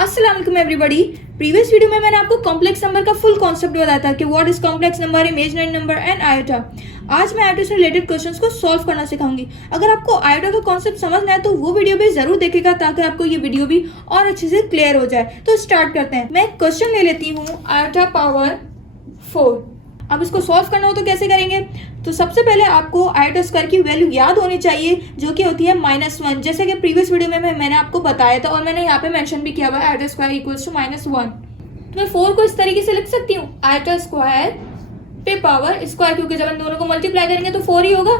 अस्सलाम वालेकुम everybody. Previous video में मैंने आपको कॉम्प्लेक्स नंबर का फुल कॉन्सेप्ट बताया था कि what is complex number, imaginary number and iota. आज मैं आयोटा से रिलेटेड क्वेश्चंस को सॉल्व करना सिखाऊंगी। अगर आपको आयोटा का कॉन्सेप्ट समझना है तो वो वीडियो भी जरूर देखेगा ताकि आपको ये वीडियो भी और अच्छे से क्लियर हो जाए। तो स्टार्ट करते हैं। मैं क्वेश्चन ले लेती हूँ आयोटा पावर 4। अब इसको सॉल्व करना हो तो कैसे करेंगे? तो सबसे पहले आपको आयोटा स्क्वायर की वैल्यू याद होनी चाहिए जो कि होती है -1, जैसे कि प्रीवियस वीडियो में मैंने आपको बताया था और मैंने यहाँ पे मेंशन भी किया हुआ है आयोटा स्क्वायर इक्वल्स टू -1। तो मैं 4 को इस तरीके से लिख सकती हूँ आयोटा स्क्वायर पे पावर स्क्वायर, क्योंकि जब हम दोनों को मल्टीप्लाई करेंगे तो 4 ही होगा।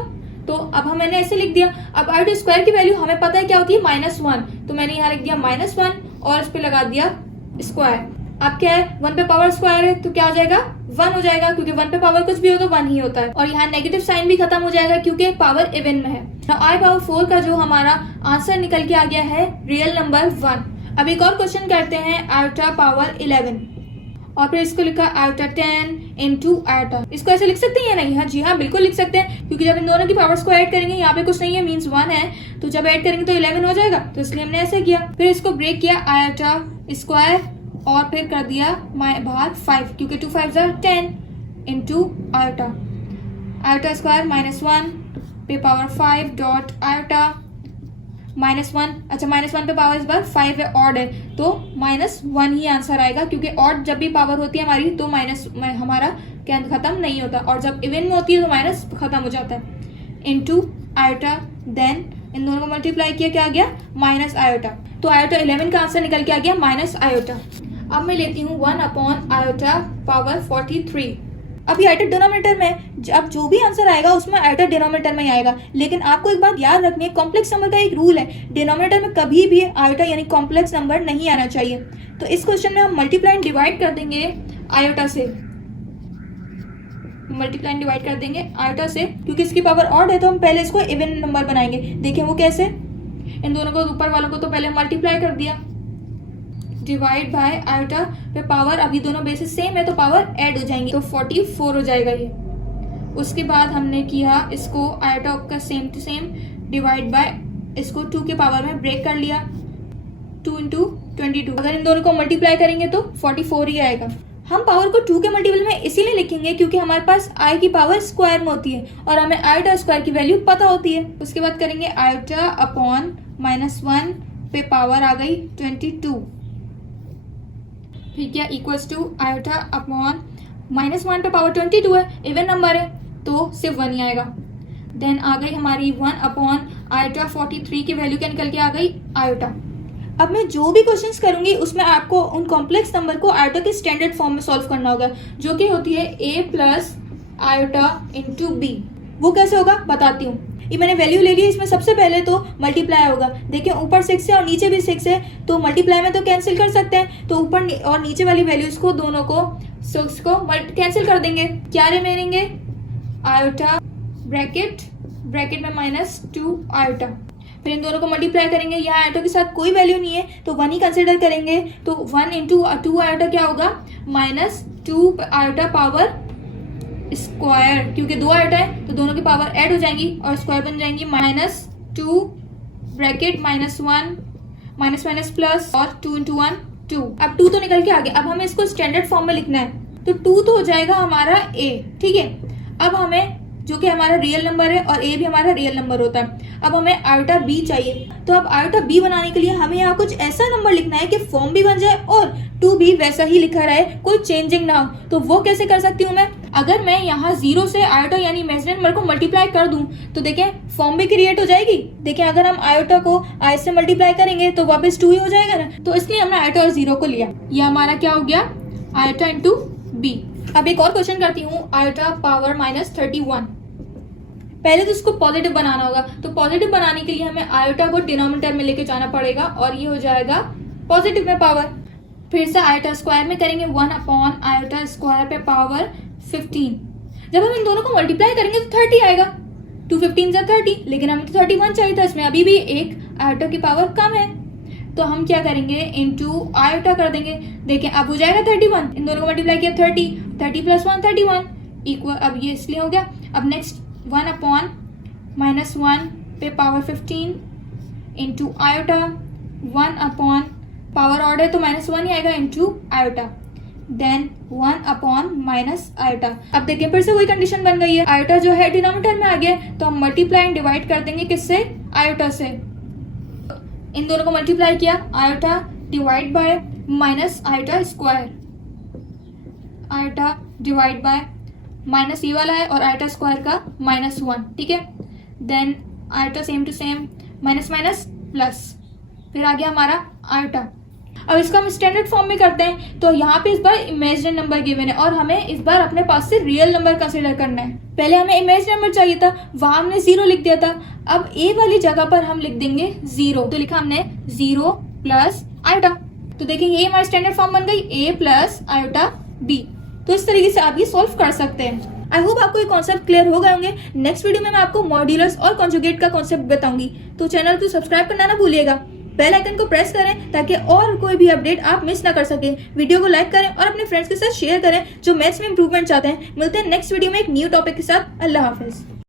तो अब मैंने ऐसे लिख दिया। अब आयोटा स्क्वायर की वैल्यू हमें पता है क्या होती है -1, तो मैंने यहाँ लिख दिया -1 और इस पे लगा दिया स्क्वायर। अब क्या है, 1 पे पावर स्क्वायर है तो क्या हो जाएगा, 1 हो जाएगा, क्योंकि 1 पे पावर कुछ भी हो तो 1 ही होता है। और यहाँ नेगेटिव साइन भी खत्म हो जाएगा क्योंकि पावर इवन में है। आई पावर 4 का जो हमारा आंसर निकल के आ गया है रियल नंबर 1। अब एक और क्वेश्चन करते हैं आयोटा पावर 11 और फिर इसको लिखा आयोटा 10 इंटू आयोटा। इसको ऐसे लिख सकते हैं या नहीं? हाँ जी हाँ, बिल्कुल लिख सकते हैं, क्योंकि जब इन दोनों की पावर्स को ऐड करेंगे, यहाँ पे कुछ नहीं है मीन्स 1 है, तो जब ऐड करेंगे तो 11 हो जाएगा, तो इसलिए हमने ऐसे किया। फिर इसको ब्रेक किया आयोटा स्क्वायर और फिर कर दिया भाग 5, क्योंकि 2 5 10 इंटू आयोटा। आयोटा स्क्वायर -1 पे पावर 5 डॉट आयोटा -1। अच्छा, -1 पे पावर इस बार 5 है, ऑड है, तो -1 ही आंसर आएगा, क्योंकि ऑड जब भी पावर होती है हमारी तो माइनस हमारा क्या खत्म नहीं होता, और जब इवन में होती है तो माइनस खत्म हो जाता है। इंटू आयोटा, देन इन दोनों को मल्टीप्लाई किया, क्या आ गया, माइनस आयोटा। तो आयोटा 11 का आंसर निकल के आ गया माइनस आयोटा। अब मैं लेती हूँ 1 अपॉन आयोटा पावर 43। अब ये आयोटा डिनोमिनेटर में, अब जो भी आंसर आएगा उसमें आयोटा डिनोमिनेटर में ही आएगा। लेकिन आपको एक बात याद रखनी है, कॉम्प्लेक्स नंबर का एक रूल है, डिनोमिनेटर में कभी भी आयोटा यानी कॉम्प्लेक्स नंबर नहीं आना चाहिए। तो इस क्वेश्चन में हम मल्टीप्लाई एंड डिवाइड कर देंगे आयोटा से, मल्टीप्लाई एंड डिवाइड कर देंगे आयोटा से, क्योंकि इसकी पावर ऑड है तो हम पहले इसको इवन नंबर बनाएंगे। देखिए वो कैसे, इन दोनों को ऊपर वालों को तो पहले मल्टीप्लाई कर दिया, डिवाइड बाय आयोटा पे पावर, अभी दोनों बेसिस सेम है तो पावर ऐड हो जाएंगी, तो 44 हो जाएगा ये। उसके बाद हमने किया इसको आयोटा का same to same divide by, इसको 2 के पावर में ब्रेक कर लिया, 2 इंटू 22। अगर इन दोनों को मल्टीप्लाई करेंगे तो 44 ही आएगा। हम पावर को 2 के मल्टीपल में इसीलिए लिखेंगे क्योंकि हमारे पास आई की पावर स्क्वायर में होती है और हमें आयोटा स्क्वायर की वैल्यू पता होती है। उसके बाद करेंगे आयोटा अपॉन -1 पे पावर आ गई 22, ठीक है, इक्वल्स टू आयोटा अपॉन -1 पे पावर 22 है, इवन नंबर है तो सिर्फ 1 ही आएगा। देन आ गई हमारी 1 अपॉन आयोटा 43 की वैल्यू क्या निकल के आ गई, आयोटा। अब मैं जो भी क्वेश्चंस करूंगी उसमें आपको उन कॉम्प्लेक्स नंबर को आयोटा के स्टैंडर्ड फॉर्म में सॉल्व करना होगा, जो कि होती है a plus iota into B. वो कैसे होगा बताती हूँ। ये मैंने वैल्यू ले ली है, इसमें सबसे पहले तो मल्टीप्लाई होगा। देखिए ऊपर 6 है और नीचे भी 6 है, तो मल्टीप्लाई में तो कैंसिल कर सकते हैं, तो ऊपर और नीचे वाली वैल्यूज को दोनों को 6 को कैंसिल कर देंगे। क्या रिमेनिंगे, आयोटा ब्रैकेट में -2 आयोटा। फिर इन दोनों को मल्टीप्लाई करेंगे, यहाँ आयोटा के साथ कोई वैल्यू नहीं है तो 1 ही कंसिडर करेंगे, तो 1 इंटू 2 आयोटा क्या होगा, -2 आयोटा पावर स्क्वायर, क्योंकि 2 आयोटा है तो दोनों की पावर ऐड हो जाएंगी और स्क्वायर बन जाएंगी, -2 ब्रैकेट -1 माइनस प्लस और 2 इंटू 1 2। अब 2 तो निकल के आ गया। अब हमें इसको स्टैंडर्ड फॉर्म में लिखना है, तो 2 तो हो जाएगा हमारा a, ठीक है। अब हमें जो कि हमारा रियल नंबर है और a भी हमारा रियल नंबर होता है, अब हमें आयोटा b चाहिए। तो अब आयोटा b बनाने के लिए हमें यहाँ कुछ ऐसा नंबर लिखना है कि फॉर्म भी बन जाए और 2 भी वैसा ही लिखा रहे, कोई चेंजिंग ना हो। तो वो कैसे कर सकती हूँ मैं, अगर मैं यहाँ 0 से आयोटा यानी इमेजिनरी नंबर को मल्टीप्लाई कर दूं तो देखें फॉर्म भी क्रिएट हो जाएगी। देखें अगर हम आयोटा को आई से मल्टीप्लाई करेंगे तो वापस 2 ही हो जाएगा ना, तो इसलिए हमने आयोटा और 0 को लिया। यह हमारा क्या हो गया, आयोटा इंटू बी। अब एक और क्वेश्चन करती हूँ आयोटा पावर -31। पहले तो इसको पॉजिटिव बनाना होगा, तो पॉजिटिव बनाने के लिए हमें आयोटा को डिनोमिनेटर में लेके जाना पड़ेगा और ये हो जाएगा पॉजिटिव में पावर। फिर से आयोटा स्क्वायर में करेंगे 1 अपॉन आयोटा स्क्वायर पे पावर 15। जब हम इन दोनों को मल्टीप्लाई करेंगे तो 30 आएगा, 2 15 जा 30, लेकिन हमें तो 31 चाहिए था, इसमें अभी भी एक आयोटा की पावर कम है, तो हम क्या करेंगे इंटू आयोटा कर देंगे। देखिए अब हो जाएगा 31, इन दोनों को मल्टीप्लाई किया 30 प्लस 1 31 इक्वल, अब ये इसलिए हो गया। अब नेक्स्ट 1 अपॉन -1 पे power 15 into iota 1 upon power order है तो -1 ही आएगा into iota, then 1 upon minus iota. अब देखिए फिर से वही कंडीशन बन गई है, आयोटा जो है डिनोमिनेटर में आ गया तो हम मल्टीप्लाई एंड डिवाइड कर देंगे किससे, आयोटा से। इन दोनों को मल्टीप्लाई किया, iota divide by minus iota square, iota divide by minus ये वाला है और आयोटा स्क्वायर का -1, ठीक है। Then iota same to same, minus minus plus, फिर आ गया हमारा आयोटा। अब इसको हम स्टैंडर्ड फॉर्म में करते हैं, तो यहाँ पे इस बार इमेजिनरी नंबर गिवन है और हमें इस बार अपने पास से रियल नंबर कंसीडर करना है। पहले हमें इमेजिनरी नंबर चाहिए था, वहां हमने 0 लिख दिया था। अब ए वाली जगह पर हम लिख देंगे 0, तो लिखा हमने 0 प्लस आयोटा। तो देखिए ये हमारी स्टैंडर्ड फॉर्म बन गई, a प्लस आयोटा b। तो इस तरीके से आप ये सॉल्व कर सकते हैं। आई होप आपको ये कॉन्सेप्ट क्लियर हो गए होंगे। नेक्स्ट वीडियो में मैं आपको मॉड्यूलस और कॉन्जुगेट का कॉन्सेप्ट बताऊंगी, तो चैनल को सब्सक्राइब करना ना भूलिएगा। बेल आइकन को प्रेस करें ताकि और कोई भी अपडेट आप मिस ना कर सकें। वीडियो को लाइक करें और अपने फ्रेंड्स के साथ शेयर करें जो मैथ्स में इंप्रूवमेंट चाहते हैं। मिलते हैं नेक्स्ट वीडियो में एक न्यू टॉपिक के साथ। अल्लाह हाफिज।